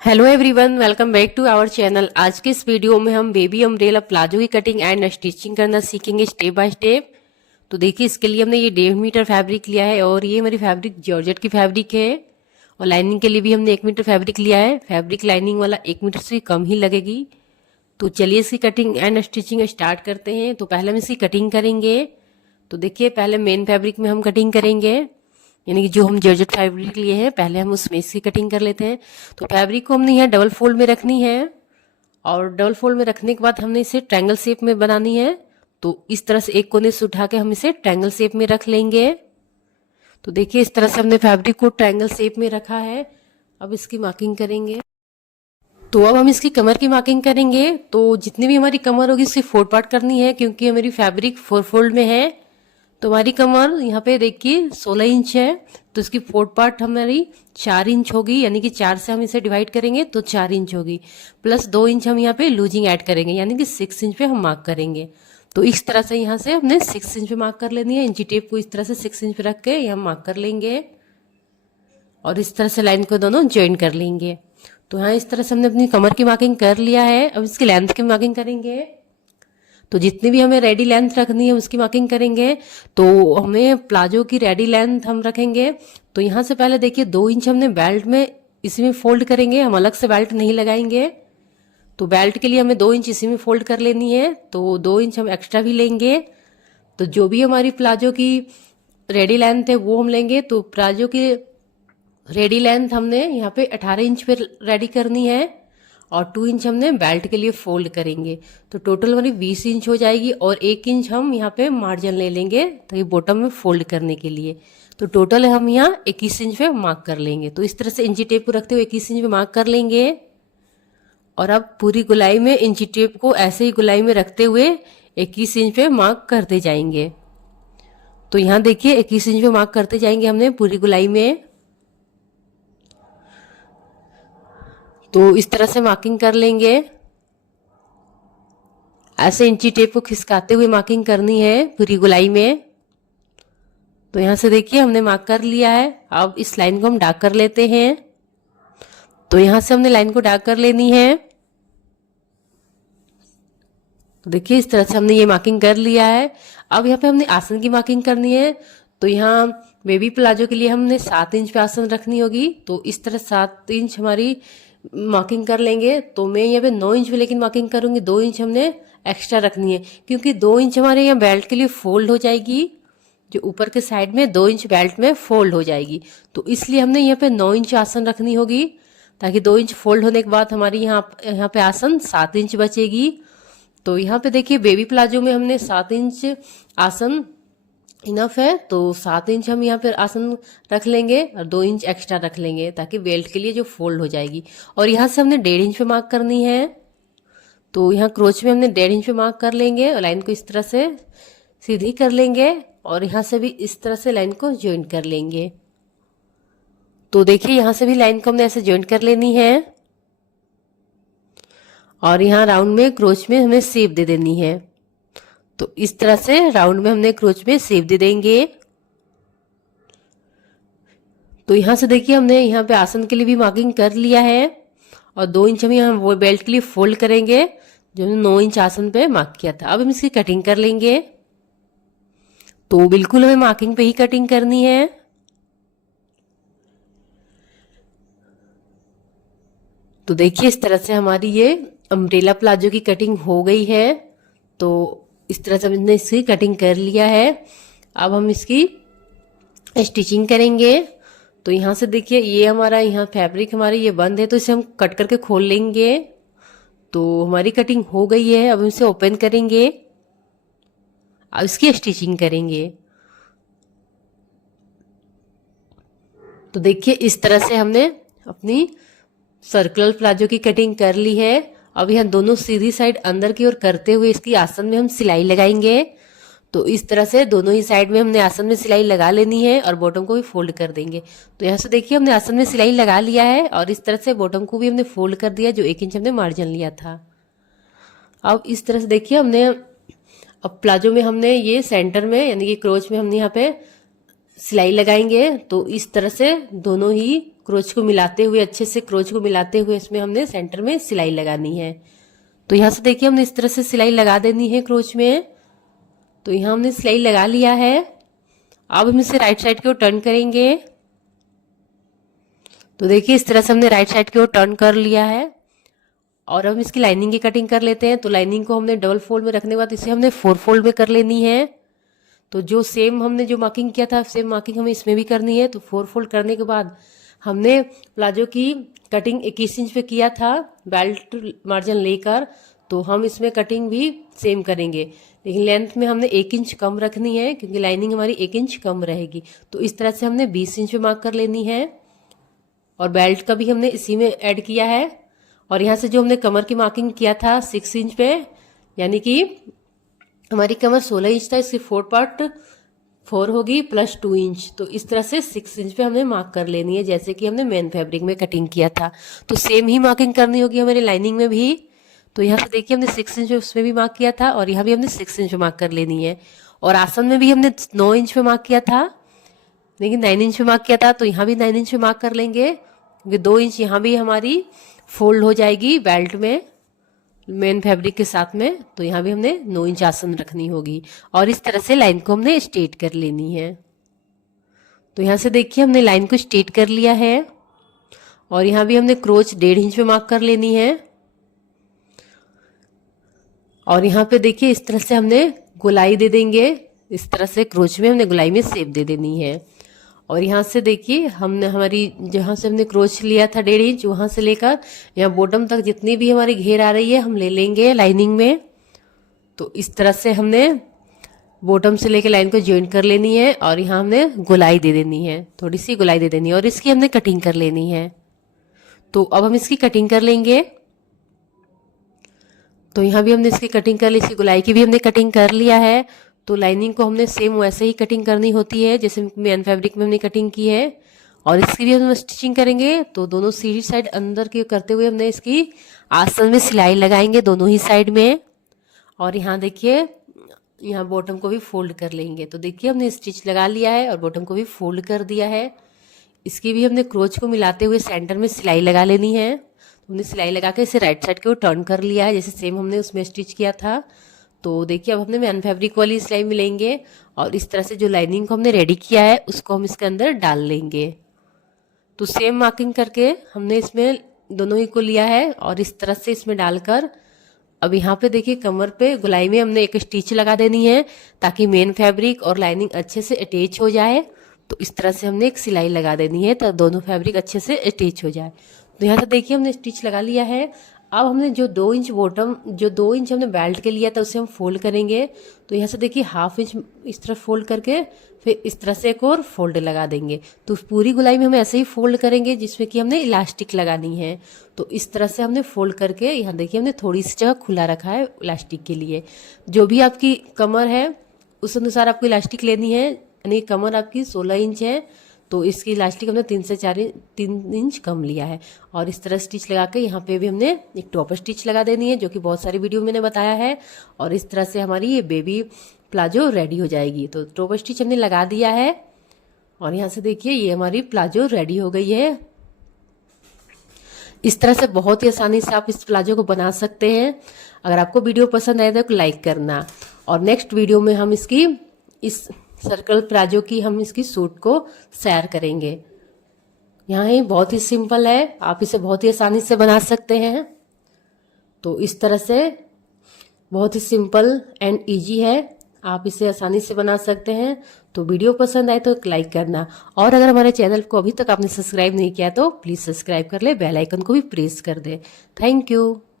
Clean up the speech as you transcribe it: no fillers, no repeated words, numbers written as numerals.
Hello everyone, welcome back to our channel. आज के इस वीडियो में हम बेबी अम्ब्रेला प्लाजो की कटिंग एंड स्टिचिंग करना सीखेंगे स्टेप बाय स्टेप। तो देखिए, इसके लिए हमने ये 1.5 मीटर फैब्रिक लिया है और ये हमारी फैब्रिक जॉर्जेट की फैब्रिक है। और लाइनिंग के लिए भी हमने 1 मीटर फैब्रिक लिया है। फैब्रिक लाइनिंग वाला 1 मीटर से कम ही लगेगी। तो चलिए इसकी कटिंग एंड स्टिचिंग स्टार्ट करते हैं। तो पहले हम इसकी कटिंग करेंगे। तो देखिए, पहले मेन फैब्रिक में हम कटिंग करेंगे, यानी कि जो हम जॉर्जेट फैब्रिक लिए हैं पहले हम उसमें इसकी कटिंग कर लेते हैं। तो फैब्रिक को हमने यहाँ डबल फोल्ड में रखनी है और डबल फोल्ड में रखने के बाद हमने इसे ट्रायंगल शेप में बनानी है। तो इस तरह से एक कोने से उठा के हम इसे ट्रायंगल शेप में रख लेंगे। तो देखिए, इस तरह से हमने फैब्रिक को ट्रायंगल शेप में रखा है। अब इसकी मार्किंग करेंगे। तो अब हम इसकी कमर की मार्किंग करेंगे। तो जितनी भी हमारी कमर होगी उसकी 4 पार्ट करनी है, क्योंकि हमारी फैब्रिक 4 फोल्ड में है। तो हमारी कमर यहाँ पे देखिए 16 इंच है, तो इसकी 4 पार्ट हमारी 4 इंच होगी, यानी कि 4 से हम इसे डिवाइड करेंगे तो 4 इंच होगी। प्लस 2 इंच हम यहाँ पे लूजिंग ऐड करेंगे, यानी कि 6 इंच पे हम मार्क करेंगे। तो इस तरह से यहाँ से हमने 6 इंच पे मार्क कर लेनी है। इंची टेप को इस तरह से 6 इंच पे रख के यहाँ मार्क कर लेंगे और इस तरह से लाइन को दोनों ज्वाइन कर लेंगे। तो यहाँ इस तरह से हमने अपनी कमर की मार्किंग कर लिया है। अब इसकी लेंथ की मार्किंग करेंगे। तो जितनी भी हमें रेडी लेंथ रखनी है उसकी मार्किंग करेंगे। तो हमें प्लाजो की रेडी लेंथ हम रखेंगे। तो यहाँ से पहले देखिए 2 इंच हमने बेल्ट में इसी में फोल्ड करेंगे, हम अलग से बेल्ट नहीं लगाएंगे। तो बेल्ट के लिए हमें 2 इंच इसी में फोल्ड कर लेनी है, तो 2 इंच हम एक्स्ट्रा भी लेंगे। तो जो भी हमारी प्लाजो की रेडी लेंथ है वो हम लेंगे। तो प्लाजो की रेडी लेंथ हमने यहाँ पे 18 इंच पे रेडी करनी है और 2 इंच हमने बेल्ट के लिए फोल्ड करेंगे। तो टोटल हमारी 20 इंच हो जाएगी और 1 इंच हम यहाँ पे मार्जिन ले लेंगे ताकि बॉटम में फोल्ड करने के लिए। तो टोटल हम यहाँ 21 इंच पे मार्क कर लेंगे। तो इस तरह से इंची टेप को रखते हुए 21 इंच पे मार्क कर लेंगे। और अब पूरी गुलाई में इंची टेप को ऐसे ही गुलाई में रखते हुए 21 इंच पे मार्क करते जाएंगे। तो यहाँ देखिए 21 इंच पे मार्क करते जाएंगे हमने पूरी गुलाई में। तो इस तरह से मार्किंग कर लेंगे। ऐसे इंची टेप को खिसकाते हुए मार्किंग करनी है पूरी गुलाई में। तो यहाँ से देखिए हमने मार्क कर लिया है। अब इस लाइन को हम डार्क कर लेते हैं। तो यहाँ से हमने लाइन को डार्क कर लेनी है। तो देखिए इस तरह से हमने ये मार्किंग कर लिया है। अब यहाँ पे हमने आसन की मार्किंग करनी है। तो यहाँ बेबी प्लाजो के लिए हमने 7 इंच पे आसन रखनी होगी। तो इस तरह 7 इंच हमारी मार्किंग कर लेंगे। तो मैं यहाँ पे 9 इंच पे लेकिन मार्किंग करूंगी, 2 इंच हमने एक्स्ट्रा रखनी है, क्योंकि 2 इंच हमारे यहाँ बेल्ट के लिए फोल्ड हो जाएगी। जो ऊपर के साइड में 2 इंच बेल्ट में फोल्ड हो जाएगी, तो इसलिए हमने यहाँ पे 9 इंच आसन रखनी होगी, ताकि 2 इंच फोल्ड होने के बाद हमारी यहाँ पे आसन 7 इंच बचेगी। तो यहाँ पे देखिए बेबी प्लाजो में हमने 7 इंच आसन इनफ है। तो 7 इंच हम यहाँ पे आसन रख लेंगे और 2 इंच एक्स्ट्रा रख लेंगे ताकि बेल्ट के लिए जो फोल्ड हो जाएगी। और यहाँ से हमने 1.5 इंच पे मार्क करनी है। तो यहाँ क्रोच में हमने 1.5 इंच पे मार्क कर लेंगे और लाइन को इस तरह से सीधी कर लेंगे और यहाँ से भी इस तरह से लाइन को ज्वाइन कर लेंगे। तो देखिए यहाँ से भी लाइन को हमने ऐसे ज्वाइन कर लेनी है और यहाँ राउंड में क्रोच में हमें शेप दे देनी है। तो इस तरह से राउंड में हमने क्रोच में शेप दे देंगे। तो यहाँ से देखिए हमने यहाँ पे आसन के लिए भी मार्किंग कर लिया है और 2 इंच हम यहाँ वो बेल्ट के लिए फोल्ड करेंगे जो हमने 9 इंच आसन पे मार्क किया था। अब हम इसकी कटिंग कर लेंगे। तो बिल्कुल हमें मार्किंग पे ही कटिंग करनी है। तो देखिए इस तरह से हमारी ये अम्ब्रेला प्लाजो की कटिंग हो गई है। तो इस तरह से हमने इसकी कटिंग कर लिया है। अब हम इसकी स्टिचिंग करेंगे। तो यहाँ से देखिए ये हमारा यहाँ फैब्रिक हमारी ये बंद है, तो इसे हम कट करके खोल लेंगे। तो हमारी कटिंग हो गई है। अब हम इसे ओपन करेंगे, अब इसकी स्टिचिंग करेंगे। तो देखिए इस तरह से हमने अपनी सर्कुलर प्लाजो की कटिंग कर ली है। अब यहाँ दोनों सीधी साइड अंदर की ओर करते हुए इसकी आसन में हम सिलाई लगाएंगे। तो इस तरह से दोनों ही साइड में हमने आसन में सिलाई लगा लेनी है और बॉटम को भी फोल्ड कर देंगे। तो यहाँ से देखिए हमने आसन में सिलाई लगा लिया है और इस तरह से बॉटम को भी हमने फोल्ड कर दिया, जो 1 इंच हमने मार्जिन लिया था। अब इस तरह से देखिए हमने अब प्लाजो में हमने ये सेंटर में यानी कि क्रोच में हमने यहाँ पे सिलाई लगाएंगे। तो इस तरह से दोनों ही क्रोच को मिलाते हुए, अच्छे से क्रोच को मिलाते हुए इसमें हमने सेंटर में सिलाई लगानी है। तो यहाँ से देखिए हमने इस तरह से सिलाई लगा देनी है क्रोच में। तो यहाँ हमने सिलाई लगा लिया है। अब हम इसे राइट साइड की ओर टर्न करेंगे। तो देखिए इस तरह से हमने राइट साइड की ओर टर्न कर लिया है और हम इसकी लाइनिंग की कटिंग कर लेते हैं। तो लाइनिंग को हमने डबल फोल्ड में रखने के बाद इसे हमने 4 फोल्ड में कर लेनी है। तो जो सेम हमने जो मार्किंग किया था सेम मार्किंग हमें इसमें भी करनी है। तो 4 फोल्ड करने के बाद हमने प्लाजो की कटिंग 21 इंच पे किया था बेल्ट मार्जिन लेकर, तो हम इसमें कटिंग भी सेम करेंगे, लेकिन लेंथ में हमने 1 इंच कम रखनी है क्योंकि लाइनिंग हमारी 1 इंच कम रहेगी। तो इस तरह से हमने 20 इंच पे मार्क कर लेनी है और बेल्ट का भी हमने इसी में ऐड किया है। और यहाँ से जो हमने कमर की मार्किंग किया था 6 इंच पे, यानी कि हमारी कमर 16 इंच था, इसकी 4 पार्ट 4 होगी प्लस 2 इंच। तो इस तरह से 6 इंच पे हमने मार्क कर लेनी है जैसे कि हमने मेन फैब्रिक में कटिंग किया था। तो सेम ही मार्किंग करनी होगी हमारी लाइनिंग में भी। तो यहाँ से देखिए हमने 6 इंच उसमें भी मार्क किया था और यहाँ भी हमने 6 इंच पे मार्क कर लेनी है। और आसन में भी हमने 9 इंच पे मार्क किया था, लेकिन 9 इंच पे मार्क किया था, तो यहाँ भी 9 इंच पे मार्क कर लेंगे क्योंकि 2 इंच यहाँ भी हमारी फोल्ड हो जाएगी बेल्ट में मेन फैब्रिक के साथ में। तो यहाँ भी हमने 9 इंच आसन रखनी होगी और इस तरह से लाइन को हमने स्ट्रेट कर लेनी है। तो यहाँ से देखिए हमने लाइन को स्ट्रेट कर लिया है और यहाँ भी हमने क्रोच 1.5 इंच पे मार्क कर लेनी है। और यहाँ पे देखिए इस तरह से हमने गोलाई दे देंगे, इस तरह से क्रोच में हमने गोलाई में शेप दे देनी है। और यहाँ से देखिए हमने हमारी जहाँ से हमने क्रोच लिया था 1.5 इंच, वहाँ से लेकर यहाँ बॉटम तक जितनी भी हमारी घेर आ रही है हम ले लेंगे लाइनिंग में। तो इस तरह से हमने बॉटम से लेकर लाइन को ज्वाइन कर लेनी है और यहाँ हमने गोलाई दे देनी है, थोड़ी सी गोलाई दे देनी है और इसकी हमने कटिंग कर लेनी है। तो अब हम इसकी कटिंग कर लेंगे। तो यहाँ भी हमने इसकी कटिंग कर ली, इसकी गोलाई की भी हमने कटिंग कर लिया है। तो लाइनिंग को हमने सेम वैसे ही कटिंग करनी होती है जैसे मेन फैब्रिक में हमने कटिंग की है और इसकी भी हम स्टिचिंग करेंगे। तो दोनों सीधी साइड अंदर की करते हुए हमने इसकी आसन में सिलाई लगाएंगे दोनों ही साइड में। और यहाँ देखिए यहाँ बॉटम को भी फोल्ड कर लेंगे। तो देखिए हमने स्टिच लगा लिया है और बॉटम को भी फोल्ड कर दिया है। इसकी भी हमने क्रोच को मिलाते हुए सेंटर में सिलाई लगा लेनी है। हमने सिलाई लगा के इसे राइट साइड की ओर टर्न कर लिया है जैसे सेम हमने उसमें स्टिच किया था। तो देखिए अब हमने मैन फैब्रिक वाली सिलाई मिलेंगे और इस तरह से जो लाइनिंग को हमने रेडी किया है उसको हम इसके अंदर डाल लेंगे। तो सेम मार्किंग करके हमने इसमें दोनों ही को लिया है और इस तरह से इसमें डालकर अब यहाँ पे देखिए कमर पे गोलाई में हमने एक स्टिच लगा देनी है ताकि मेन फैब्रिक और लाइनिंग अच्छे से अटैच हो जाए। तो इस तरह से हमने एक सिलाई लगा देनी है तो दोनों फैब्रिक अच्छे से अटैच हो जाए। तो यहाँ से देखिए हमने स्टिच लगा लिया है। अब हमने जो 2 इंच बॉटम, जो 2 इंच हमने बेल्ट के लिया था उसे हम फोल्ड करेंगे। तो यहाँ से देखिए 1/2 इंच इस तरह फोल्ड करके फिर इस तरह से एक और फोल्ड लगा देंगे। तो पूरी गोलाई में हम ऐसे ही फोल्ड करेंगे जिसमें कि हमने इलास्टिक लगानी है। तो इस तरह से हमने फोल्ड करके यहाँ देखिए हमने थोड़ी सी जगह खुला रखा है इलास्टिक के लिए। जो भी आपकी कमर है उस अनुसार आपको इलास्टिक लेनी है, यानी कमर आपकी 16 इंच है तो इसकी इलास्टिक हमने 3 से 3 इंच कम लिया है। और इस तरह स्टिच लगा के यहाँ पे भी हमने एक टॉप स्टिच लगा देनी है जो कि बहुत सारी वीडियो में मैंने बताया है। और इस तरह से हमारी ये बेबी प्लाजो रेडी हो जाएगी। तो टॉप स्टिच हमने लगा दिया है और यहाँ से देखिए ये हमारी प्लाजो रेडी हो गई है। इस तरह से बहुत ही आसानी से आप इस प्लाजो को बना सकते हैं। अगर आपको वीडियो पसंद आए तो लाइक करना और नेक्स्ट वीडियो में हम इसकी इस सर्कल प्लाजो की हम इसकी सूट को शेयर करेंगे। यहाँ ही बहुत ही सिंपल है, आप इसे बहुत ही आसानी से बना सकते हैं। तो इस तरह से बहुत ही सिंपल एंड इजी है, आप इसे आसानी से बना सकते हैं। तो वीडियो पसंद आए तो लाइक करना और अगर हमारे चैनल को अभी तक आपने सब्सक्राइब नहीं किया तो प्लीज़ सब्सक्राइब कर ले, बेल आइकन को भी प्रेस कर दे। Thank you.